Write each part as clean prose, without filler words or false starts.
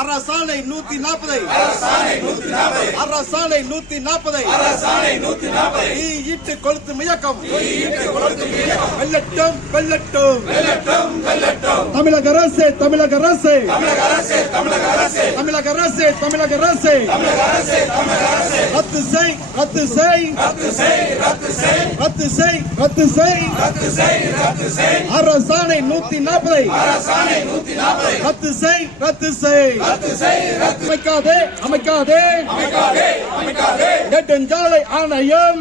அரசாணை 140 அரசாணை 140 இட்டு கொளுத்து முயக்கம் வெல்லட்டும் வெல்லட்டும் தமிழக அரசு தமிழக அரசு தமிழக அரசு தமிழக அரசு ரத்து செய் ரத்து செய் ரத்து செய் ரத்து செய் அரசாணை 140 ரத்து செய் ரத்து செய் அமைக்காதே அமைக்காதே நெடுஞ்சாலை ஆணையம்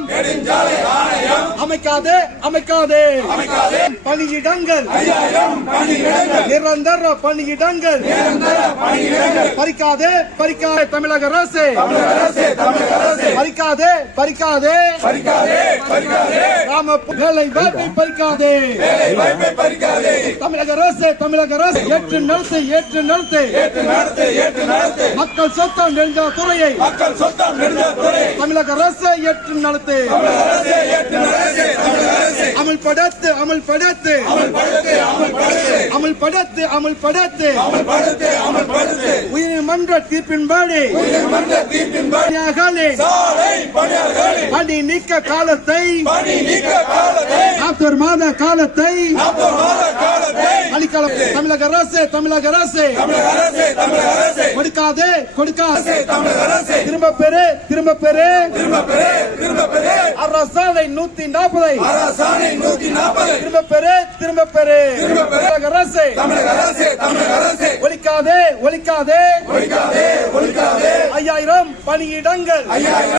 அமைக்காதே அமைக்காதே பணியிடங்கள் நிரந்தர பணியிடங்கள் பறிக்காதே பறிக்காதே தமிழக அரசு பறிக்காதே பறிக்காதே கிராம வேலை வாய்ப்பை பறிக்காதே தமிழக அரசு தமிழக அரசு ஏற்று நடத்து ஏற்று நடத்து மக்கள் சொத்தம் நெடுஞ்ச துறையை தமிழக அரசு ஏற்று நடத்து அமல்படுத்து அமல்படுத்து அமல்படுத்து அமல்படுத்து உயர்நீதிமன்ற தீர்ப்பின்படி பணி நீக்க காலத்தை 40 மாத காலத்தை அளிக்கலாம். தமிழக அரசு தமிழக அரசு கொடுக்காதே கொடுக்காதே திரும்ப பெறு திரும்ப பெறு அரசாணை 140 திரும்ப பெறு திரும்ப பெறு தமிழக அரசு ஒழிக்காதே ஒழிக்காதே 5000 பணியிடங்கள்